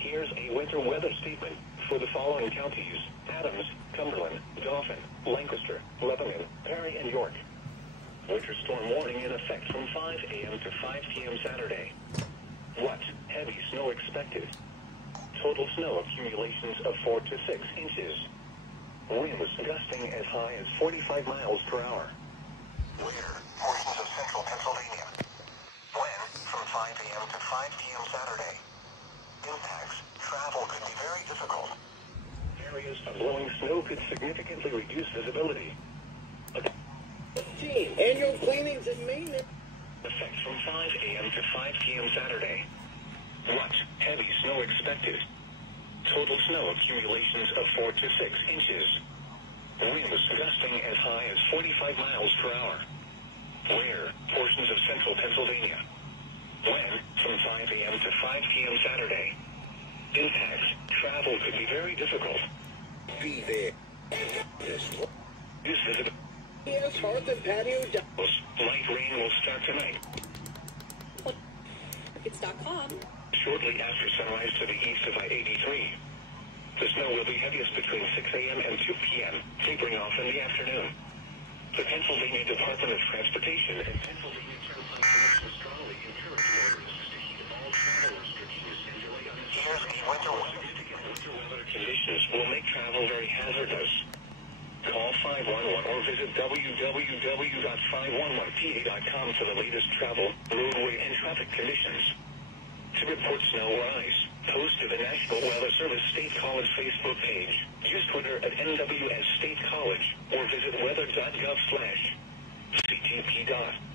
Here's a winter weather statement for the following counties: Adams, Cumberland, Dauphin, Lancaster, Lebanon, Perry, and York. Winter storm warning in effect from 5 a.m. to 5 p.m. Saturday. What? Heavy snow expected. Total snow accumulations of 4 to 6 inches. Winds gusting as high as 45 miles per hour. Where? Portions of central Pennsylvania. When? From 5 a.m. to 5 p.m. Saturday. Impacts. Travel could be very difficult. Areas of blowing snow could significantly reduce visibility. Annual cleanings and maintenance. Effect from 5 a.m. to 5 p.m. Saturday. What? Heavy snow expected. Total snow accumulations of 4 to 6 inches. Winds gusting as high as 45 miles per hour. Where? Portions of central Pennsylvania. When? From 5 a.m. to 5 p.m. Saturday. Impacts. Travel could be very difficult. Be there. This visibility. EAS hearth and patio. Light rain will start tonight. Markets.com. Shortly after sunrise to the east of I-83. The snow will be heaviest between 6 a.m. and 2 p.m., tapering off in the afternoon. The Pennsylvania Department of Transportation and Pennsylvania Turnpike Commission strongly encourage motorists to heed all travel restrictions and delay unnecessary. Here's the winter weather. Winter weather conditions will make travel very hazardous. Call 511 or visit www.511pa.com for the latest travel, roadway, and traffic conditions. To report snow or ice, post to the National Weather Service State College Facebook page. Use Twitter at NWS State College or visit weather.gov/ctp.